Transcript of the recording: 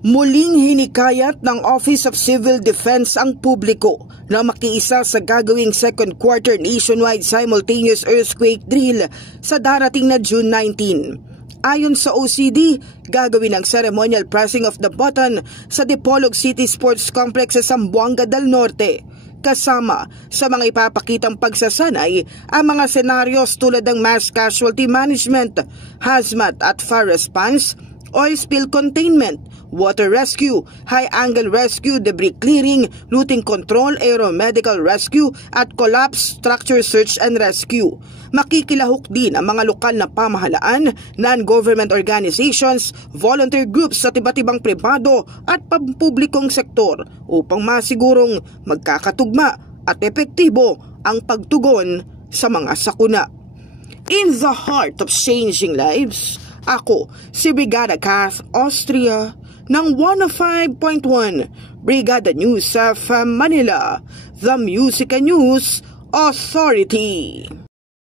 Muling hinikayat ng Office of Civil Defense ang publiko na makiisa sa gagawing second quarter nationwide simultaneous earthquake drill sa darating na June 19. Ayon sa OCD, gagawin ang ceremonial pressing of the button sa Dipolog City Sports Complex sa Zamboanga del Norte. Kasama sa mga ipapakitang pagsasanay ang mga senaryos tulad ng mass casualty management, hazmat at fire response, oil spill containment, water rescue, high-angle rescue, debris clearing, looting control, aeromedical rescue at collapse structure search and rescue. Makikilahok din ang mga lokal na pamahalaan, non-government organizations, volunteer groups sa iba't ibang pribado at pampublikong sektor upang masigurong magkakatugma at epektibo ang pagtugon sa mga sakuna. In the heart of changing lives, ako si Brigada Kath Austria ng 105.1 Brigada News of Manila, the Music and News Authority.